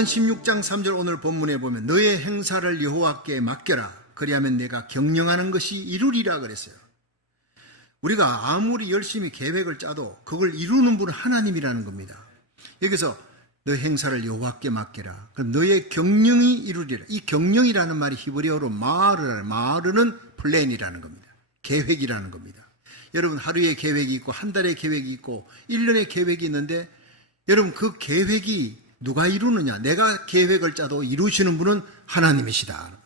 잠언 16장 3절 오늘 본문에 보면 너의 행사를 여호와께 맡겨라. 그리하면 내가 경영하는 것이 이루리라 그랬어요. 우리가 아무리 열심히 계획을 짜도 그걸 이루는 분은 하나님이라는 겁니다. 여기서 너 행사를 여호와께 맡겨라. 그럼 너의 경영이 이루리라. 이 경영이라는 말이 히브리어로 마르는 플랜이라는 겁니다. 계획이라는 겁니다. 여러분 하루의 계획이 있고 한 달의 계획이 있고 1년의 계획이 있는데 여러분 그 계획이 누가 이루느냐? 내가 계획을 짜도 이루시는 분은 하나님이시다.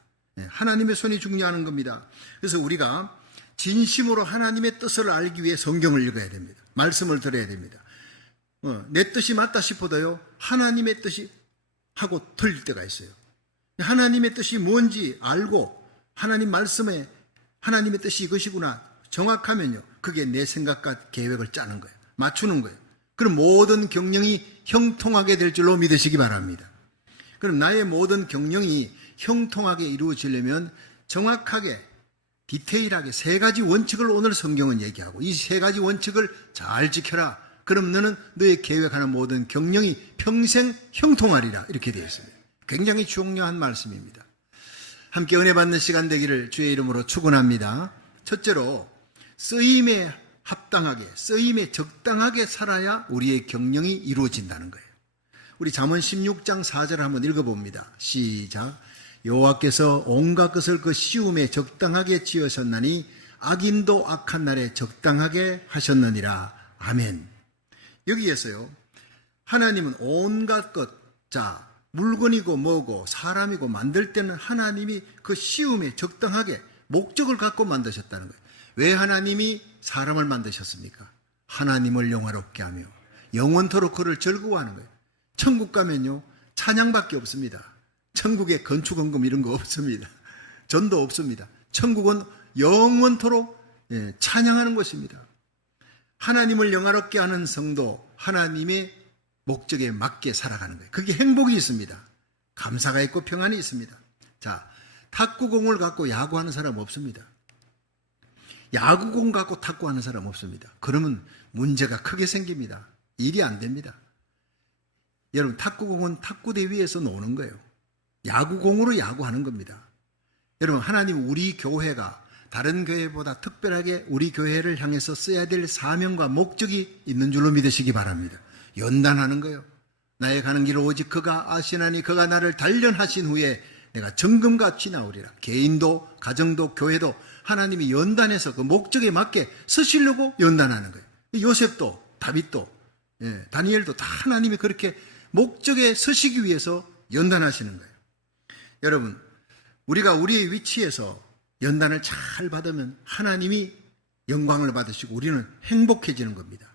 하나님의 손이 중요한 겁니다. 그래서 우리가 진심으로 하나님의 뜻을 알기 위해 성경을 읽어야 됩니다. 말씀을 들어야 됩니다. 내 뜻이 맞다 싶어도요, 하나님의 뜻이 하고 틀릴 때가 있어요. 하나님의 뜻이 뭔지 알고 하나님 말씀에 하나님의 뜻이 이것이구나 정확하면요, 그게 내 생각과 계획을 짜는 거예요. 맞추는 거예요. 그럼 모든 경영이 형통하게 될 줄로 믿으시기 바랍니다. 그럼 나의 모든 경영이 형통하게 이루어지려면 정확하게 디테일하게 세 가지 원칙을 오늘 성경은 얘기하고 이 세 가지 원칙을 잘 지켜라. 그럼 너는 너의 계획하는 모든 경영이 평생 형통하리라. 이렇게 되어 있습니다. 굉장히 중요한 말씀입니다. 함께 은혜 받는 시간 되기를 주의 이름으로 축원합니다. 첫째로 쓰임에 합당하게, 쓰임에 적당하게 살아야 우리의 경영이 이루어진다는 거예요. 우리 잠언 16장 4절을 한번 읽어봅니다. 시작. 여호와께서 온갖 것을 그 시움에 적당하게 지으셨나니 악인도 악한 날에 적당하게 하셨느니라. 아멘. 여기에서요, 하나님은 온갖 것, 자, 물건이고 뭐고 사람이고 만들 때는 하나님이 그 시움에 적당하게 목적을 갖고 만드셨다는 거예요. 왜 하나님이 사람을 만드셨습니까? 하나님을 영화롭게 하며 영원토록 그를 즐거워하는 거예요. 천국 가면요, 찬양밖에 없습니다. 천국에 건축헌금 이런 거 없습니다. 전도 없습니다. 천국은 영원토록 찬양하는 것입니다. 하나님을 영화롭게 하는 성도, 하나님의 목적에 맞게 살아가는 거예요. 그게 행복이 있습니다. 감사가 있고 평안이 있습니다. 자, 탁구공을 갖고 야구하는 사람 없습니다. 야구공 갖고 탁구하는 사람 없습니다. 그러면 문제가 크게 생깁니다. 일이 안 됩니다. 여러분, 탁구공은 탁구대 위에서 노는 거예요. 야구공으로 야구하는 겁니다. 여러분, 하나님 우리 교회가 다른 교회보다 특별하게 우리 교회를 향해서 써야 될 사명과 목적이 있는 줄로 믿으시기 바랍니다. 연단하는 거예요. 나의 가는 길을 오직 그가 아시나니 그가 나를 단련하신 후에 내가 정금같이 나오리라. 개인도 가정도 교회도 하나님이 연단해서 그 목적에 맞게 쓰시려고 연단하는 거예요. 요셉도 다윗도 다니엘도 다 하나님이 그렇게 목적에 서시기 위해서 연단하시는 거예요. 여러분, 우리가 우리의 위치에서 연단을 잘 받으면 하나님이 영광을 받으시고 우리는 행복해지는 겁니다.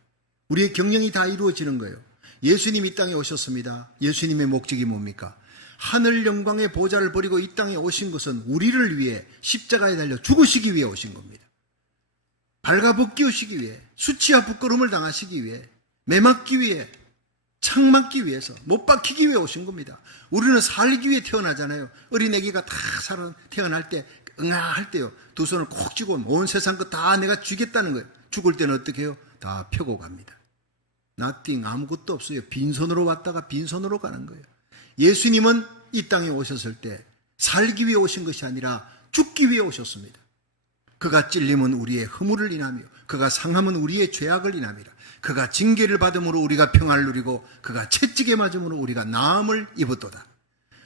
우리의 경영이 다 이루어지는 거예요. 예수님이 이 땅에 오셨습니다. 예수님의 목적이 뭡니까? 하늘 영광의 보좌를 버리고 이 땅에 오신 것은 우리를 위해 십자가에 달려 죽으시기 위해 오신 겁니다. 발가벗기우시기 위해, 수치와 부끄러움을 당하시기 위해, 매맞기 위해, 창맞기 위해서, 못 박히기 위해 오신 겁니다. 우리는 살기 위해 태어나잖아요. 어린애기가 다 태어날 때 응아할 때요, 두 손을 콕 쥐고 온 세상 것 다 내가 주겠다는 거예요. 죽을 때는 어떻게 해요? 다 펴고 갑니다. nothing, 아무것도 없어요. 빈손으로 왔다가 빈손으로 가는 거예요. 예수님은 이 땅에 오셨을 때 살기 위해 오신 것이 아니라 죽기 위해 오셨습니다. 그가 찔림은 우리의 허물을 인하며 그가 상함은 우리의 죄악을 인함이라. 그가 징계를 받음으로 우리가 평안을 누리고 그가 채찍에 맞음으로 우리가 나음을 입었도다.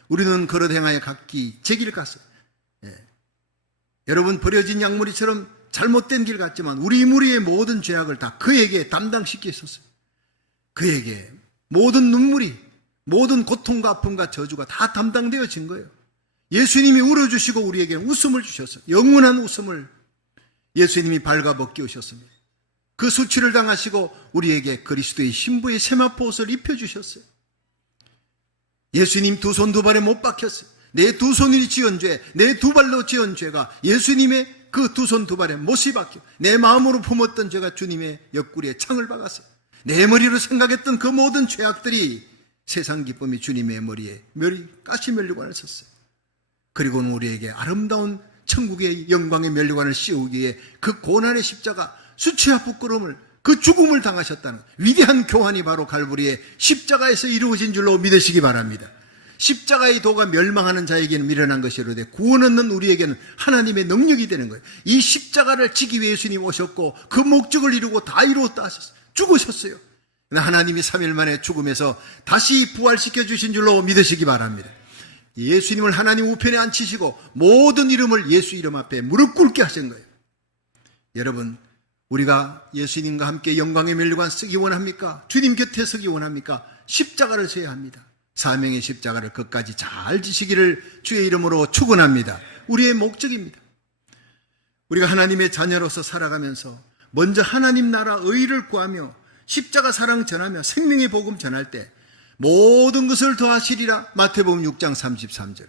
우리는 그릇 행하여 각기 제 길 갔어요. 여러분, 버려진 양무리처럼 잘못된 길 갔지만 우리 무리의 모든 죄악을 다 그에게 담당시켜 있었어요. 그에게 모든 눈물이, 모든 고통과 아픔과 저주가 다 담당되어진 거예요. 예수님이 울어주시고 우리에게 웃음을 주셨어요. 영원한 웃음을 예수님이 발가벗기우셨습니다. 그 수치를 당하시고 우리에게 그리스도의 신부의 세마포 옷을 입혀주셨어요. 예수님 두 손 두 발에 못 박혔어요. 내 두 손이 지은 죄, 내 두 발로 지은 죄가 예수님의 그 두 손 두 발에 못이 박혀 내 마음으로 품었던 죄가 주님의 옆구리에 창을 박았어요. 내 머리로 생각했던 그 모든 죄악들이 세상 기쁨이 주님의 머리에 가시 면류관을 썼어요. 그리고는 우리에게 아름다운 천국의 영광의 면류관을 씌우기 위해 그 고난의 십자가, 수치와 부끄러움을, 그 죽음을 당하셨다는 위대한 교환이 바로 갈보리의 십자가에서 이루어진 줄로 믿으시기 바랍니다. 십자가의 도가 멸망하는 자에게는 미련한 것이로되 구원 얻는 우리에게는 하나님의 능력이 되는 거예요. 이 십자가를 지기 위해 예수님 오셨고 그 목적을 이루고 다 이루었다 하셨어요. 죽으셨어요. 하나님이 3일 만에 죽음에서 다시 부활시켜 주신 줄로 믿으시기 바랍니다. 예수님을 하나님 우편에 앉히시고 모든 이름을 예수 이름 앞에 무릎 꿇게 하신 거예요. 여러분, 우리가 예수님과 함께 영광의 멸류관 쓰기 원합니까? 주님 곁에 서기 원합니까? 십자가를 져야 합니다. 사명의 십자가를 끝까지 잘 지시기를 주의 이름으로 축원합니다. 우리의 목적입니다. 우리가 하나님의 자녀로서 살아가면서 먼저 하나님 나라 의를 구하며 십자가 사랑 전하며 생명의 복음 전할 때 모든 것을 더하시리라. 마태복음 6장 33절.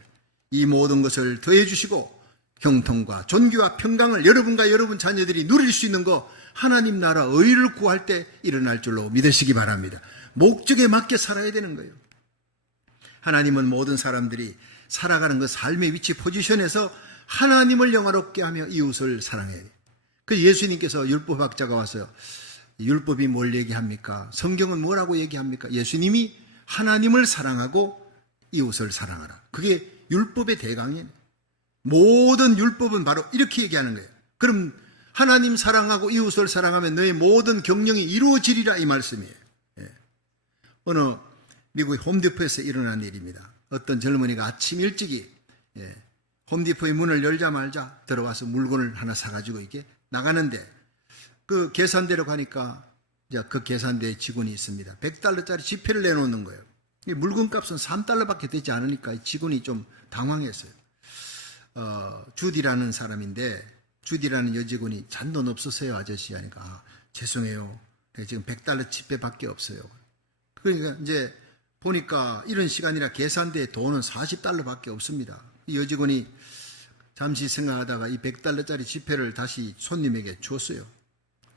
이 모든 것을 더해 주시고 형통과 존귀와 평강을 여러분과 여러분 자녀들이 누릴 수 있는 거 하나님 나라 의를 구할 때 일어날 줄로 믿으시기 바랍니다. 목적에 맞게 살아야 되는 거예요. 하나님은 모든 사람들이 살아가는 그 삶의 위치 포지션에서 하나님을 영화롭게 하며 이웃을 사랑해야 돼요. 그 예수님께서 율법학자가 와서 율법이 뭘 얘기합니까? 성경은 뭐라고 얘기합니까? 예수님이 하나님을 사랑하고 이웃을 사랑하라. 그게 율법의 대강이에요. 모든 율법은 바로 이렇게 얘기하는 거예요. 그럼 하나님 사랑하고 이웃을 사랑하면 너의 모든 경영이 이루어지리라 이 말씀이에요. 어느 미국의 홈디포에서 일어난 일입니다. 어떤 젊은이가 아침 일찍이 홈디포의 문을 열자마자 들어와서 물건을 하나 사가지고 이렇게 나가는데 그 계산대로 가니까 그 계산대에 직원이 있습니다. $100짜리 지폐를 내놓는 거예요. 물건값은 $3밖에 되지 않으니까 직원이 좀 당황했어요. 주디라는 사람인데 주디라는 여직원이 잔돈 없으세요 아저씨 하니까 죄송해요. 지금 $100 지폐밖에 없어요. 그러니까 이제 보니까 이런 시간이라 계산대에 돈은 $40밖에 없습니다. 이 여직원이 잠시 생각하다가 이 $100짜리 지폐를 다시 손님에게 줬어요.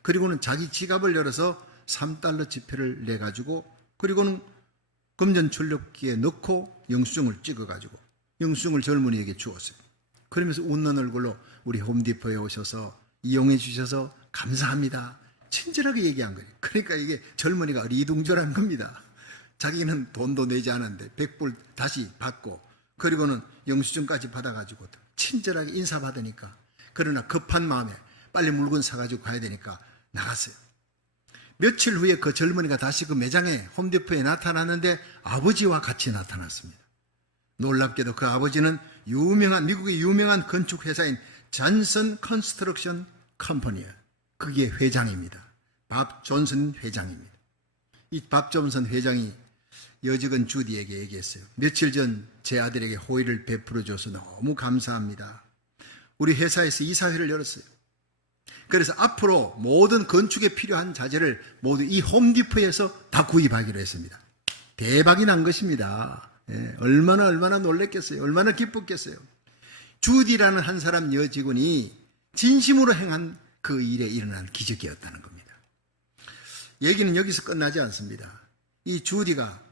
그리고는 자기 지갑을 열어서 $3 지폐를 내가지고 그리고는 금전 출력기에 넣고 영수증을 찍어가지고 영수증을 젊은이에게 주었어요. 그러면서 웃는 얼굴로 우리 홈디포에 오셔서 이용해 주셔서 감사합니다. 친절하게 얘기한 거예요. 그러니까 이게 젊은이가 어리둥절한 겁니다. 자기는 돈도 내지 않았는데 100불 다시 받고 그리고는 영수증까지 받아가지고 친절하게 인사받으니까 그러나 급한 마음에 빨리 물건 사가지고 가야 되니까 나갔어요. 며칠 후에 그 젊은이가 다시 그 매장에 홈디포에 나타났는데 아버지와 같이 나타났습니다. 놀랍게도 그 아버지는 미국의 유명한 건축회사인 존슨 컨스트럭션 컴퍼니예요. 그게 회장입니다. 밥 존슨 회장입니다. 이 밥 존슨 회장이 여직원 주디에게 얘기했어요. 며칠 전 제 아들에게 호의를 베풀어줘서 너무 감사합니다. 우리 회사에서 이사회를 열었어요. 그래서 앞으로 모든 건축에 필요한 자재를 모두 이 홈디포에서 다 구입하기로 했습니다. 대박이 난 것입니다. 얼마나 놀랬겠어요. 얼마나 기뻤겠어요. 주디라는 한 사람 여직원이 진심으로 행한 그 일에 일어난 기적이었다는 겁니다. 얘기는 여기서 끝나지 않습니다. 이 주디가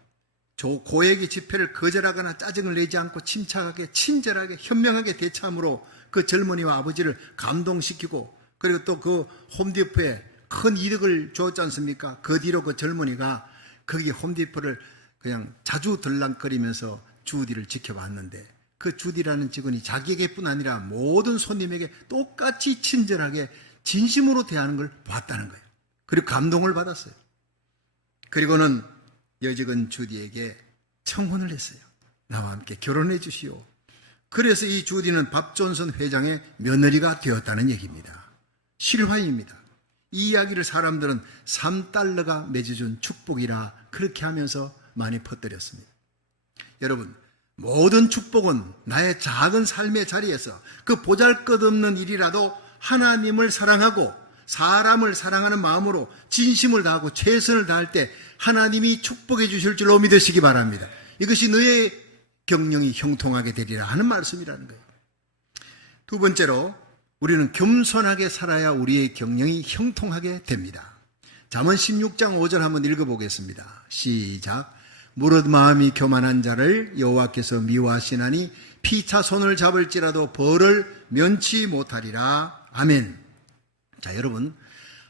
고액의 지폐를 거절하거나 짜증을 내지 않고 침착하게 친절하게 현명하게 대처함으로 그 젊은이와 아버지를 감동시키고 그리고 또 그 홈디포에 큰 이득을 줬지 않습니까? 그 뒤로 그 젊은이가 거기 홈디포를 그냥 자주 들락거리면서 주디를 지켜봤는데 그 주디라는 직원이 자기에게뿐 아니라 모든 손님에게 똑같이 친절하게 진심으로 대하는 걸 봤다는 거예요. 그리고 감동을 받았어요. 그리고는 여직원 주디에게 청혼을 했어요. 나와 함께 결혼해 주시오. 그래서 이 주디는 밥 존슨 회장의 며느리가 되었다는 얘기입니다. 실화입니다. 이 이야기를 사람들은 $3가 맺어준 축복이라 그렇게 하면서 많이 퍼뜨렸습니다. 여러분, 모든 축복은 나의 작은 삶의 자리에서 그 보잘것없는 일이라도 하나님을 사랑하고 사람을 사랑하는 마음으로 진심을 다하고 최선을 다할 때 하나님이 축복해 주실 줄로 믿으시기 바랍니다. 이것이 너의 경영이 형통하게 되리라 하는 말씀이라는 거예요. 두 번째로 우리는 겸손하게 살아야 우리의 경영이 형통하게 됩니다. 잠언 16장 5절 한번 읽어보겠습니다. 시작. 무릇 마음이 교만한 자를 여호와께서 미워하시나니 피차 손을 잡을지라도 벌을 면치 못하리라. 아멘. 자, 여러분,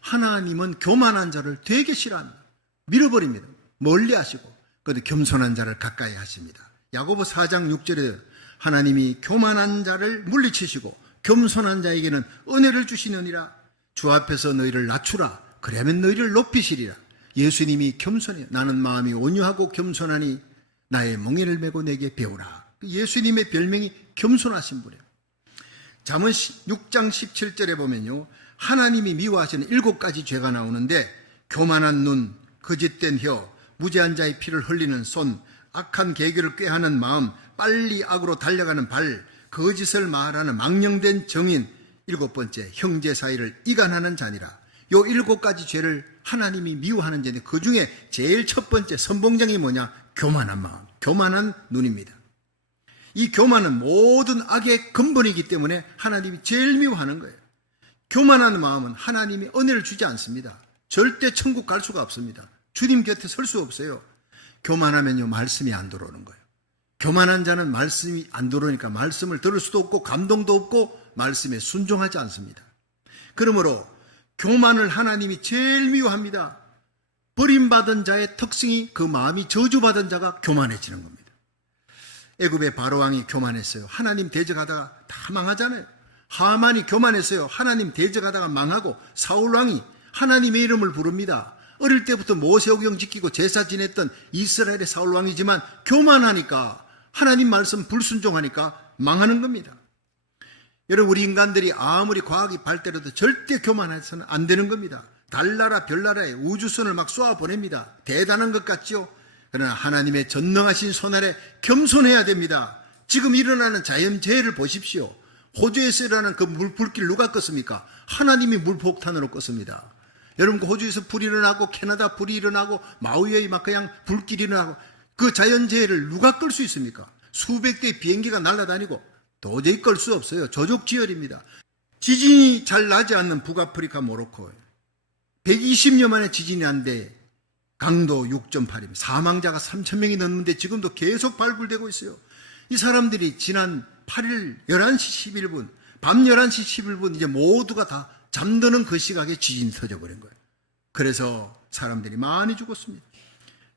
하나님은 교만한 자를 되게 싫어합니다. 밀어버립니다. 멀리 하시고 그런데 겸손한 자를 가까이 하십니다. 야고보 4장 6절에 하나님이 교만한 자를 물리치시고 겸손한 자에게는 은혜를 주시느니라. 주 앞에서 너희를 낮추라. 그리하면 너희를 높이시리라. 예수님이 겸손해요. 나는 마음이 온유하고 겸손하니 나의 멍에를 메고 내게 배우라. 예수님의 별명이 겸손하신 분이에요. 잠언 6장 17절에 보면요, 하나님이 미워하시는 7가지 죄가 나오는데 교만한 눈, 거짓된 혀, 무죄한 자의 피를 흘리는 손, 악한 계교를 꾀하는 마음, 빨리 악으로 달려가는 발, 거짓을 말하는 망령된 정인, 7번째 형제 사이를 이간하는 자니라. 요 7가지 죄를 하나님이 미워하는 죄인데 그 중에 제일 첫 번째 선봉장이 뭐냐? 교만한 마음, 교만한 눈입니다. 이 교만은 모든 악의 근본이기 때문에 하나님이 제일 미워하는 거예요. 교만한 마음은 하나님이 은혜를 주지 않습니다. 절대 천국 갈 수가 없습니다. 주님 곁에 설 수 없어요. 교만하면요, 말씀이 안 들어오는 거예요. 교만한 자는 말씀이 안 들어오니까 말씀을 들을 수도 없고 감동도 없고 말씀에 순종하지 않습니다. 그러므로 교만을 하나님이 제일 미워합니다. 버림받은 자의 특징이 그 마음이 저주받은 자가 교만해지는 겁니다. 애굽의 바로왕이 교만했어요. 하나님 대적하다가 다 망하잖아요. 하만이 교만했어요. 하나님 대적하다가 망하고 사울왕이 하나님의 이름을 부릅니다. 어릴 때부터 모세오경 지키고 제사 지냈던 이스라엘의 사울왕이지만 교만하니까 하나님 말씀 불순종하니까 망하는 겁니다. 여러분, 우리 인간들이 아무리 과학이 발달해도 절대 교만해서는 안 되는 겁니다. 달나라 별나라에 우주선을 막 쏘아보냅니다. 대단한 것 같죠? 그러나 하나님의 전능하신 손아래 겸손해야 됩니다. 지금 일어나는 자연재해를 보십시오. 호주에서 일어나는 그 불길 누가 껐습니까? 하나님이 물폭탄으로 껐습니다. 여러분, 그 호주에서 불이 일어나고 캐나다 불이 일어나고 마우이에 막 그냥 불길이 일어나고 그 자연재해를 누가 끌 수 있습니까? 수백 대의 비행기가 날아다니고 도저히 끌 수 없어요. 조족지열입니다. 지진이 잘 나지 않는 북아프리카 모로코 120년 만에 지진이 난데 강도 6.8입니다. 사망자가 3,000명이 넘는데 지금도 계속 발굴되고 있어요. 이 사람들이 지난 8일 11시 11분 밤 11시 11분 이제 모두가 다 잠드는 그 시각에 지진이 터져버린 거예요. 그래서 사람들이 많이 죽었습니다.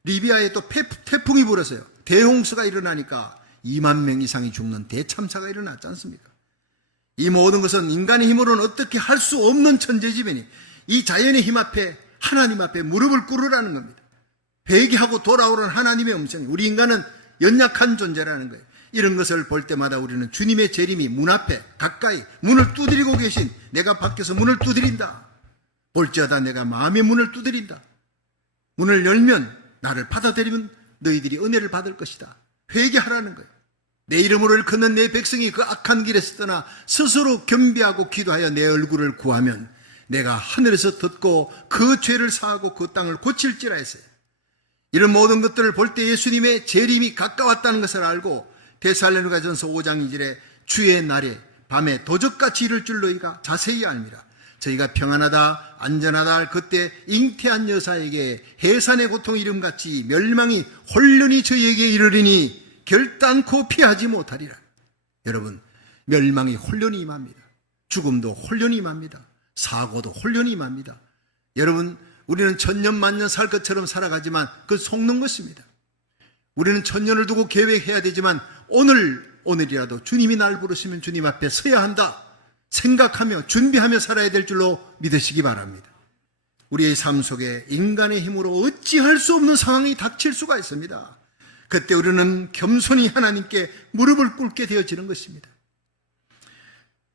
리비아에 또 태풍이 불었어요. 대홍수가 일어나니까 2만 명 이상이 죽는 대참사가 일어났지 않습니까? 이 모든 것은 인간의 힘으로는 어떻게 할 수 없는 천재지변이 이 자연의 힘 앞에 하나님 앞에 무릎을 꿇으라는 겁니다. 회개하고 돌아오라는 하나님의 음성이 우리 인간은 연약한 존재라는 거예요. 이런 것을 볼 때마다 우리는 주님의 재림이 문 앞에 가까이 문을 두드리고 계신 내가 밖에서 문을 두드린다. 볼지어다 내가 마음의 문을 두드린다. 문을 열면 나를 받아들이면 너희들이 은혜를 받을 것이다. 회개하라는 거예요. 내 이름으로 일컫는 내 백성이 그 악한 길에서 떠나 스스로 겸비하고 기도하여 내 얼굴을 구하면 내가 하늘에서 듣고 그 죄를 사하고 그 땅을 고칠지라 했어요. 이런 모든 것들을 볼 때 예수님의 재림이 가까웠다는 것을 알고 데살로니가전서 5장 2절에 주의 날에 밤에 도적같이 이를 줄 너희가 자세히 알미라. 저희가 평안하다 안전하다 할 그때 잉태한 여사에게 해산의 고통 이름같이 멸망이 홀련히 저희에게 이르리니 결단코 피하지 못하리라. 여러분, 멸망이 홀련히 임합니다. 죽음도 홀련히 임합니다. 사고도 홀련히 임합니다. 여러분, 우리는 천년 만년 살 것처럼 살아가지만 그건 속는 것입니다. 우리는 천년을 두고 계획해야 되지만 오늘이라도 주님이 날 부르시면 주님 앞에 서야 한다 생각하며 준비하며 살아야 될 줄로 믿으시기 바랍니다. 우리의 삶 속에 인간의 힘으로 어찌할 수 없는 상황이 닥칠 수가 있습니다. 그때 우리는 겸손히 하나님께 무릎을 꿇게 되어지는 것입니다.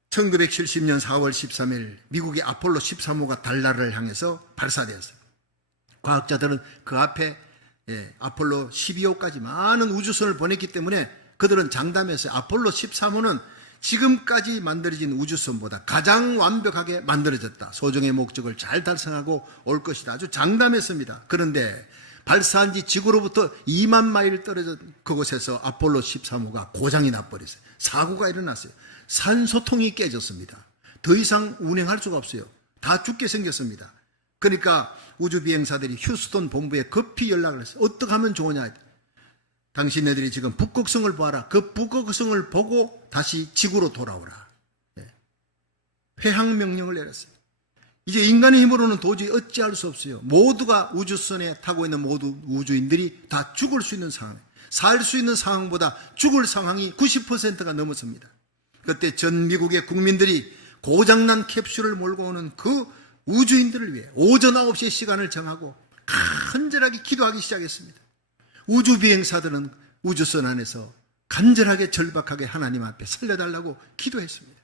1970년 4월 13일 미국의 아폴로 13호가 달나라를 향해서 발사되었어요. 과학자들은 그 앞에 아폴로 12호까지 많은 우주선을 보냈기 때문에 그들은 장담했어요. 아폴로 13호는 지금까지 만들어진 우주선보다 가장 완벽하게 만들어졌다. 소정의 목적을 잘 달성하고 올 것이다. 아주 장담했습니다. 그런데 발사한 지 지구로부터 2만 마일 떨어진 그곳에서 아폴로 13호가 고장이 나버렸어요. 사고가 일어났어요. 산소통이 깨졌습니다. 더 이상 운행할 수가 없어요. 다 죽게 생겼습니다. 그러니까 우주비행사들이 휴스턴 본부에 급히 연락을 했어요. 어떻게 하면 좋으냐. 당신네들이 지금 북극성을 봐라. 그 북극성을 보고 다시 지구로 돌아오라. 회항 명령을 내렸어요. 이제 인간의 힘으로는 도저히 어찌할 수 없어요. 모두가 우주선에 타고 있는 모든 우주인들이 다 죽을 수 있는 상황이에요. 살 수 있는 상황보다 죽을 상황이 90%가 넘었습니다. 그때 전 미국의 국민들이 고장난 캡슐을 몰고 오는 그 우주인들을 위해 오전 9시에 시간을 정하고 간절하게 기도하기 시작했습니다. 우주 비행사들은 우주선 안에서 간절하게 절박하게 하나님 앞에 살려달라고 기도했습니다.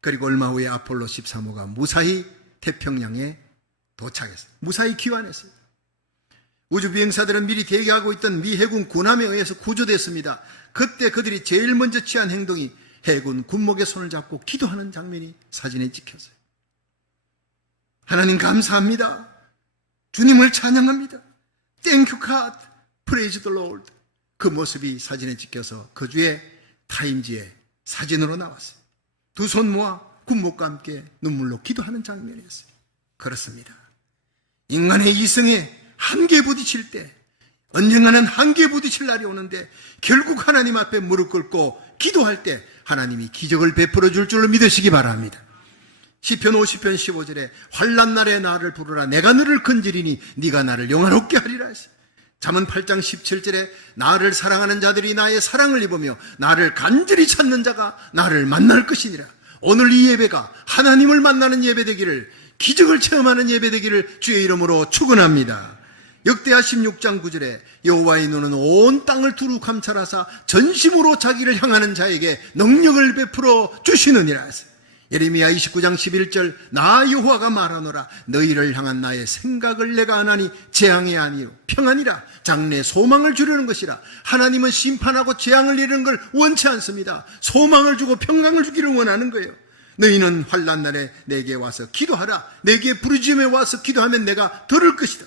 그리고 얼마 후에 아폴로 13호가 무사히 태평양에 도착했어요. 무사히 귀환했어요. 우주 비행사들은 미리 대기하고 있던 미 해군 군함에 의해서 구조됐습니다. 그때 그들이 제일 먼저 취한 행동이 해군 군목의 손을 잡고 기도하는 장면이 사진에 찍혔어요. 하나님 감사합니다. 주님을 찬양합니다. Thank you God. Praise the Lord. 그 모습이 사진에 찍혀서 그 주에 타임지에 사진으로 나왔어요. 두 손 모아 군목과 함께 눈물로 기도하는 장면이었어요. 그렇습니다. 인간의 이성에 한계에 부딪힐 때, 언젠가는 한계에 부딪힐 날이 오는데 결국 하나님 앞에 무릎 꿇고 기도할 때 하나님이 기적을 베풀어 줄 줄로 믿으시기 바랍니다. 시편 50편 15절에 환난 날에 나를 부르라 내가 너를 건지리니 네가 나를 영화롭게 하리라 했어요. 잠언 8장 17절에 나를 사랑하는 자들이 나의 사랑을 입으며 나를 간절히 찾는 자가 나를 만날 것이니라. 오늘 이 예배가 하나님을 만나는 예배 되기를, 기적을 체험하는 예배 되기를 주의 이름으로 축원합니다. 역대하 16장 9절에 여호와의 눈은 온 땅을 두루 감찰하사 전심으로 자기를 향하는 자에게 능력을 베풀어 주시느니라 했어요. 예레미야 29장 11절 나 여호와가 말하노라 너희를 향한 나의 생각을 내가 아나니 재앙이 아니요 평안이라. 장래 소망을 주려는 것이라. 하나님은 심판하고 재앙을 내리는 걸 원치 않습니다. 소망을 주고 평강을 주기를 원하는 거예요. 너희는 환난 날에 내게 와서 기도하라. 내게 부르짖음에 와서 기도하면 내가 들을 것이다.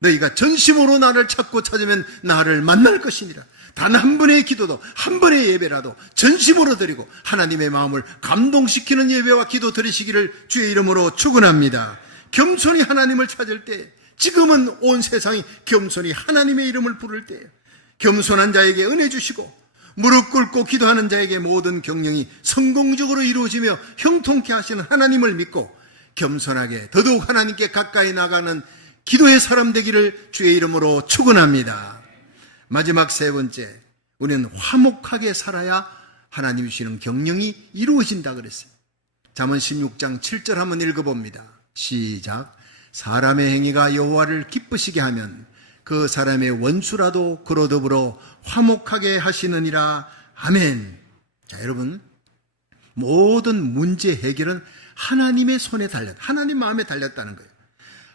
너희가 전심으로 나를 찾고 찾으면 나를 만날 것이니라. 단 한 번의 기도도 한 번의 예배라도 전심으로 드리고 하나님의 마음을 감동시키는 예배와 기도 드리시기를 주의 이름으로 축원합니다. 겸손히 하나님을 찾을 때, 지금은 온 세상이 겸손히 하나님의 이름을 부를 때예요. 겸손한 자에게 은혜 주시고 무릎 꿇고 기도하는 자에게 모든 경영이 성공적으로 이루어지며 형통케 하시는 하나님을 믿고 겸손하게 더더욱 하나님께 가까이 나가는 기도의 사람 되기를 주의 이름으로 축원합니다. 마지막 세 번째, 우리는 화목하게 살아야 하나님이 주시는 경영이 이루어진다 그랬어요. 잠언 16장 7절 한번 읽어봅니다. 시작. 사람의 행위가 여호와를 기쁘시게 하면 그 사람의 원수라도 그로 더불어 화목하게 하시느니라. 아멘. 자, 여러분, 모든 문제 해결은 하나님의 손에 달렸다. 하나님 마음에 달렸다는 거예요.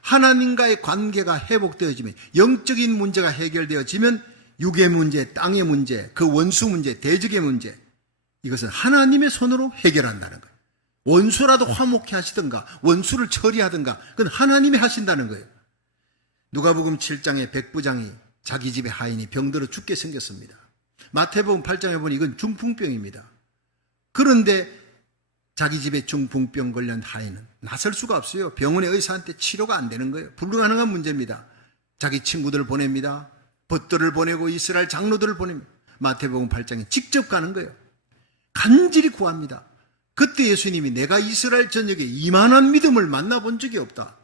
하나님과의 관계가 회복되어지면, 영적인 문제가 해결되어지면 육의 문제, 땅의 문제, 그 원수 문제, 대적의 문제, 이것은 하나님의 손으로 해결한다는 거예요. 원수라도 화목해 하시든가 원수를 처리하든가 그건 하나님이 하신다는 거예요. 누가복음 7장에 백부장이 자기 집에 하인이 병들어 죽게 생겼습니다. 마태복음 8장에 보니 이건 중풍병입니다. 그런데 자기 집에 중풍병 걸린 하인은 나설 수가 없어요. 병원의 의사한테 치료가 안 되는 거예요. 불가능한 문제입니다. 자기 친구들을 보냅니다. 벗들을 보내고 이스라엘 장로들을 보냅니다. 마태복음 8장에 직접 가는 거예요. 간절히 구합니다. 그때 예수님이 내가 이스라엘 전역에 이만한 믿음을 만나본 적이 없다.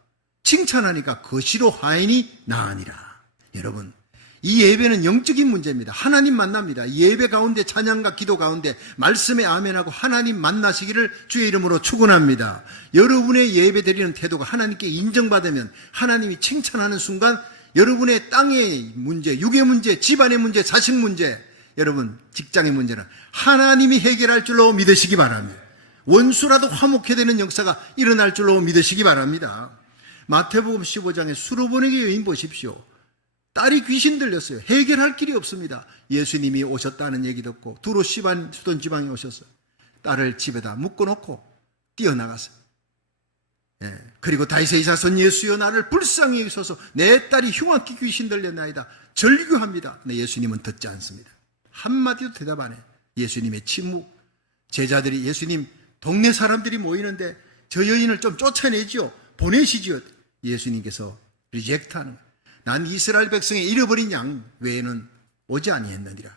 칭찬하니까 거시로 하인이 나으니라. 여러분, 이 예배는 영적인 문제입니다. 하나님 만납니다. 예배 가운데 찬양과 기도 가운데 말씀에 아멘하고 하나님 만나시기를 주의 이름으로 축원합니다. 여러분의 예배 드리는 태도가 하나님께 인정받으면 하나님이 칭찬하는 순간 여러분의 땅의 문제, 육의 문제, 집안의 문제, 자식 문제, 여러분 직장의 문제는 하나님이 해결할 줄로 믿으시기 바랍니다. 원수라도 화목해 되는 역사가 일어날 줄로 믿으시기 바랍니다. 마태복음 15장의 수로보내기 여인 보십시오. 딸이 귀신 들렸어요. 해결할 길이 없습니다. 예수님이 오셨다는 얘기 듣고 두로 수돈 지방에 오셨어요. 딸을 집에다 묶어놓고 뛰어나갔어요. 그리고 다윗의 자손 예수여 나를 불쌍히 여기소서 내 딸이 흉악히 귀신 들렸나이다. 절규합니다. 근데 예수님은 듣지 않습니다. 한마디도 대답 안 해요. 예수님의 침묵. 제자들이 예수님 동네 사람들이 모이는데 저 여인을 좀 쫓아내지요. 보내시지요. 예수님께서 리젝트하는 거예요. 난 이스라엘 백성의 잃어버린 양 외에는 오지 아니했느니라.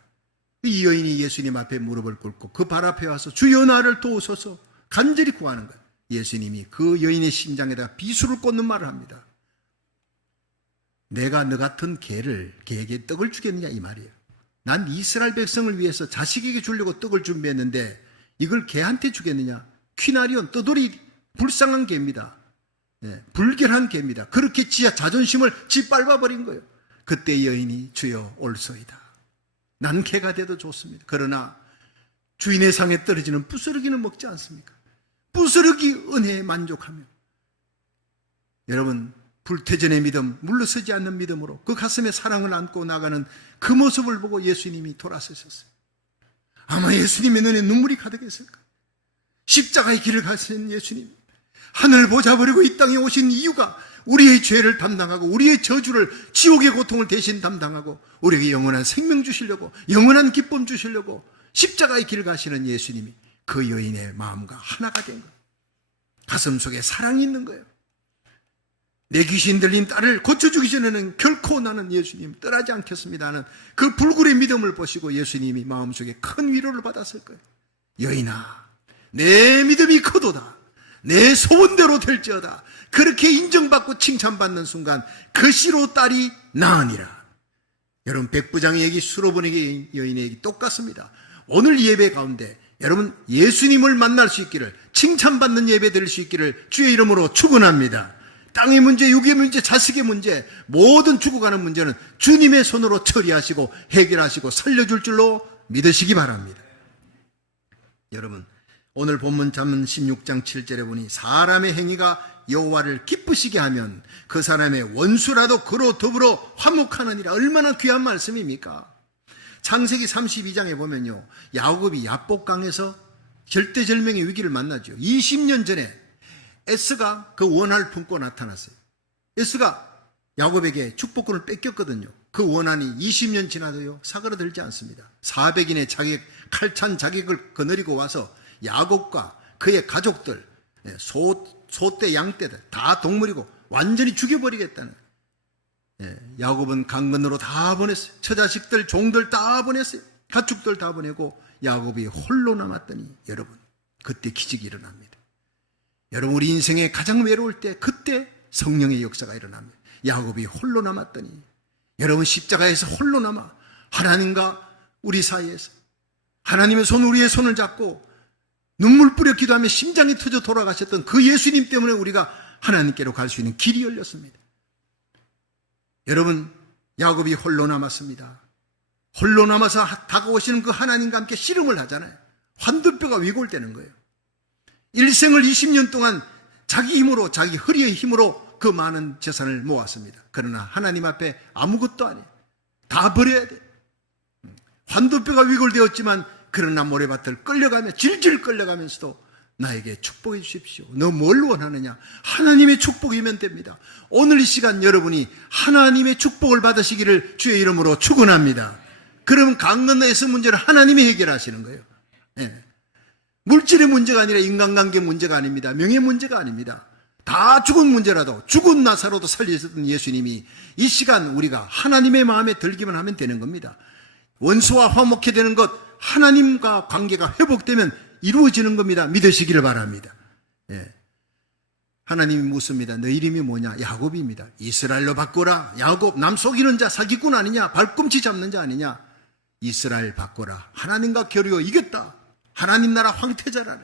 이 여인이 예수님 앞에 무릎을 꿇고 그 발 앞에 와서 주여 나를 도우소서 간절히 구하는 거예요. 예수님이 그 여인의 심장에다가 비수를 꽂는 말을 합니다. 내가 너 같은 개에게 떡을 주겠느냐 이 말이에요. 난 이스라엘 백성을 위해서 자식에게 주려고 떡을 준비했는데 이걸 개한테 주겠느냐? 퀴나리온, 떠돌이, 불쌍한 개입니다. 불결한 개입니다. 그렇게 지하 자존심을 짓밟아버린 거예요. 그때 여인이 주여 올소이다. 난 개가 돼도 좋습니다. 그러나 주인의 상에 떨어지는 부스러기는 먹지 않습니까? 부스러기 은혜에 만족하며 여러분 불태전의 믿음, 물러서지 않는 믿음으로 그 가슴에 사랑을 안고 나가는 그 모습을 보고 예수님이 돌아서셨어요. 아마 예수님의 눈에 눈물이 가득했을까? 십자가의 길을 가신 예수님, 하늘 보좌버리고 이 땅에 오신 이유가 우리의 죄를 담당하고 우리의 저주를, 지옥의 고통을 대신 담당하고 우리에게 영원한 생명 주시려고, 영원한 기쁨 주시려고 십자가의 길을 가시는 예수님이 그 여인의 마음과 하나가 된 거예요. 가슴 속에 사랑이 있는 거예요. 내 귀신 들린 딸을 고쳐주기 전에는 결코 나는 예수님 떠나지 않겠습니다 하는 그 불굴의 믿음을 보시고 예수님이 마음속에 큰 위로를 받았을 거예요. 여인아, 내 믿음이 크도다. 내 소원대로 될지어다. 그렇게 인정받고 칭찬받는 순간 그 씨로 딸이 나으니라. 여러분, 백부장의 얘기, 수로보니 여인의 얘기 똑같습니다. 오늘 예배 가운데 여러분 예수님을 만날 수 있기를, 칭찬받는 예배 드릴 수 있기를 주의 이름으로 축원합니다. 땅의 문제, 육의 문제, 자식의 문제, 모든 죽어가는 문제는 주님의 손으로 처리하시고 해결하시고 살려줄 줄로 믿으시기 바랍니다. 여러분, 오늘 본문 잠언 16장 7절에 보니 사람의 행위가 여호와를 기쁘시게 하면 그 사람의 원수라도 그로 더불어 화목하느니라. 얼마나 귀한 말씀입니까? 창세기 32장에 보면요, 야곱이 야복강에서 절대절명의 위기를 만나죠. 20년 전에 에스가 그 원한을 품고 나타났어요. 에스가 야곱에게 축복권을 뺏겼거든요. 그 원한이 20년 지나도요 사그라들지 않습니다. 400인의 자객, 칼찬 자객을 거느리고 와서 야곱과 그의 가족들, 소떼, 양떼들 다 동물이고 완전히 죽여버리겠다는, 야곱은 강건으로 다 보냈어요. 처자식들, 종들 다 보냈어요. 가축들 다 보내고 야곱이 홀로 남았더니 여러분, 그때 기적이 일어납니다. 여러분, 우리 인생에 가장 외로울 때 그때 성령의 역사가 일어납니다. 야곱이 홀로 남았더니 여러분, 십자가에서 홀로 남아 하나님과 우리 사이에서 하나님의 손, 우리의 손을 잡고 눈물 뿌려 기도하며 심장이 터져 돌아가셨던 그 예수님 때문에 우리가 하나님께로 갈 수 있는 길이 열렸습니다. 여러분, 야곱이 홀로 남았습니다. 홀로 남아서 다가오시는 그 하나님과 함께 씨름을 하잖아요. 환두뼈가 위골되는 거예요. 일생을 20년 동안 자기 힘으로, 자기 허리의 힘으로 그 많은 재산을 모았습니다. 그러나 하나님 앞에 아무것도 아니에요. 다 버려야 돼. 환두뼈가 위골되었지만 그러나 모래밭을 끌려가며 질질 끌려가면서도 나에게 축복해 주십시오. 너 뭘 원하느냐? 하나님의 축복이면 됩니다. 오늘 이 시간 여러분이 하나님의 축복을 받으시기를 주의 이름으로 축원합니다. 그러면 강건너에서 문제를 하나님이 해결하시는 거예요. 물질의 문제가 아니라 인간관계 문제가 아닙니다. 명예 문제가 아닙니다. 다 죽은 문제라도 죽은 나사로도 살리셨던 예수님이 이 시간 우리가 하나님의 마음에 들기만 하면 되는 겁니다. 원수와 화목해 되는 것, 하나님과 관계가 회복되면 이루어지는 겁니다. 믿으시기를 바랍니다. 하나님이 묻습니다. 너 이름이 뭐냐? 야곱입니다. 이스라엘로 바꾸라. 야곱, 남 속이는 자, 사기꾼 아니냐? 발꿈치 잡는 자 아니냐? 이스라엘 바꾸라. 하나님과 겨루어 이겼다. 하나님 나라 황태자라네.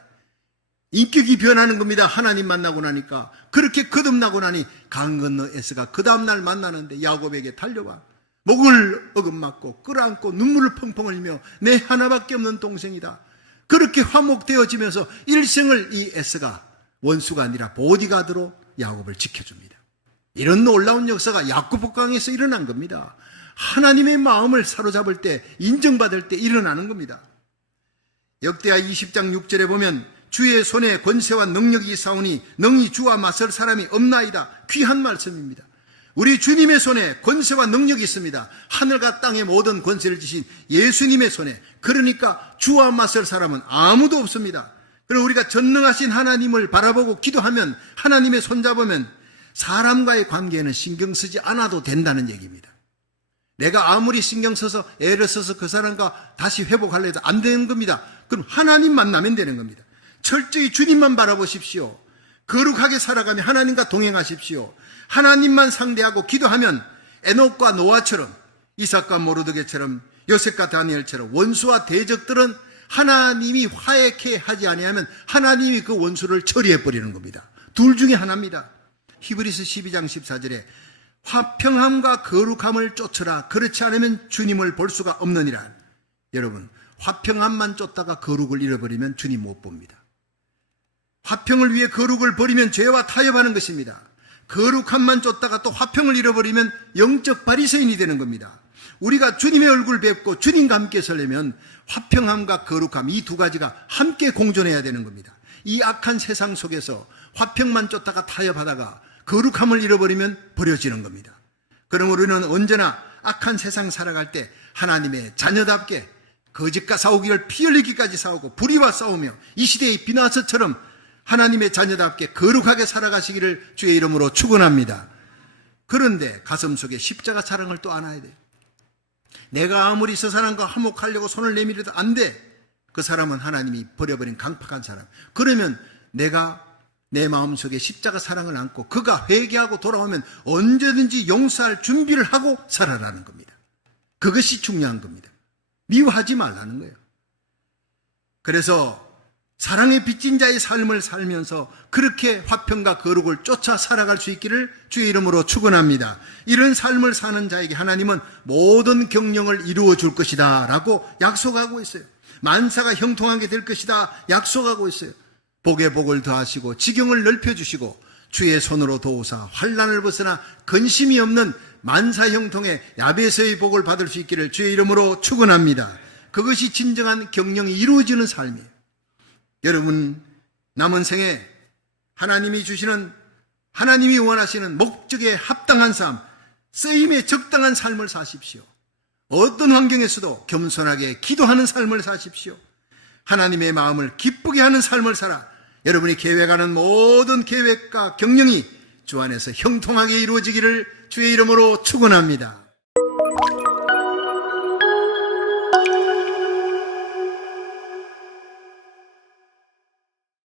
인격이 변하는 겁니다. 하나님 만나고 나니까. 그렇게 거듭나고 나니 강 건너 에스가 그 다음날 만나는데 야곱에게 달려와 목을 어긋맞고 끌어안고 눈물을 펑펑 흘리며 내 하나밖에 없는 동생이다. 그렇게 화목되어지면서 일생을 이 에스가 원수가 아니라 보디가드로 야곱을 지켜줍니다. 이런 놀라운 역사가 야고보강에서 일어난 겁니다. 하나님의 마음을 사로잡을 때, 인정받을 때 일어나는 겁니다. 역대하 20장 6절에 보면 주의 손에 권세와 능력이 있사오니 능히 주와 맞설 사람이 없나이다. 귀한 말씀입니다. 우리 주님의 손에 권세와 능력이 있습니다. 하늘과 땅의 모든 권세를 지신 예수님의 손에, 그러니까 주와 맞설 사람은 아무도 없습니다. 그럼 우리가 전능하신 하나님을 바라보고 기도하면, 하나님의 손잡으면 사람과의 관계에는 신경 쓰지 않아도 된다는 얘기입니다. 내가 아무리 신경 써서 애를 써서 그 사람과 다시 회복하려 해도 안 되는 겁니다. 그럼 하나님 만나면 되는 겁니다. 철저히 주님만 바라보십시오. 거룩하게 살아가며 하나님과 동행하십시오. 하나님만 상대하고 기도하면 에녹과 노아처럼, 이삭과 모르드게처럼 요셉과 다니엘처럼 원수와 대적들은 하나님이 화해케 하지 아니하면 하나님이 그 원수를 처리해버리는 겁니다. 둘 중에 하나입니다. 히브리서 12장 14절에 화평함과 거룩함을 쫓으라. 그렇지 않으면 주님을 볼 수가 없느니라. 여러분, 화평함만 쫓다가 거룩을 잃어버리면 주님 못 봅니다. 화평을 위해 거룩을 버리면 죄와 타협하는 것입니다. 거룩함만 쫓다가 또 화평을 잃어버리면 영적 바리새인이 되는 겁니다. 우리가 주님의 얼굴 뵙고 주님과 함께 서려면 화평함과 거룩함, 이 두 가지가 함께 공존해야 되는 겁니다. 이 악한 세상 속에서 화평만 쫓다가 타협하다가 거룩함을 잃어버리면 버려지는 겁니다. 그럼 우리는 언제나 악한 세상 살아갈 때 하나님의 자녀답게 거짓과 싸우기를 피 흘리기까지 싸우고 불의와 싸우며 이 시대의 비나서처럼 하나님의 자녀답게 거룩하게 살아가시기를 주의 이름으로 축원합니다. 그런데 가슴 속에 십자가 사랑을 또 안아야 돼요. 내가 아무리 저 사람과 화목하려고 손을 내밀어도 안 돼. 그 사람은 하나님이 버려버린 강팍한 사람. 그러면 내가 내 마음속에 십자가 사랑을 안고 그가 회개하고 돌아오면 언제든지 용서할 준비를 하고 살아라는 겁니다. 그것이 중요한 겁니다. 미워하지 말라는 거예요. 그래서 사랑에 빚진 자의 삶을 살면서 그렇게 화평과 거룩을 쫓아 살아갈 수 있기를 주의 이름으로 축원합니다. 이런 삶을 사는 자에게 하나님은 모든 경영을 이루어 줄 것이다 라고 약속하고 있어요. 만사가 형통하게 될 것이다 약속하고 있어요. 복에 복을 더하시고 지경을 넓혀주시고 주의 손으로 도우사 환난을 벗어나 근심이 없는 만사 형통의 야베스의 복을 받을 수 있기를 주의 이름으로 축원합니다. 그것이 진정한 경영이 이루어지는 삶이에요. 여러분, 남은 생에 하나님이 주시는, 하나님이 원하시는 목적에 합당한 삶, 쓰임에 적당한 삶을 사십시오. 어떤 환경에서도 겸손하게 기도하는 삶을 사십시오. 하나님의 마음을 기쁘게 하는 삶을 살아 여러분이 계획하는 모든 계획과 경영이 주 안에서 형통하게 이루어지기를 주의 이름으로 축원합니다.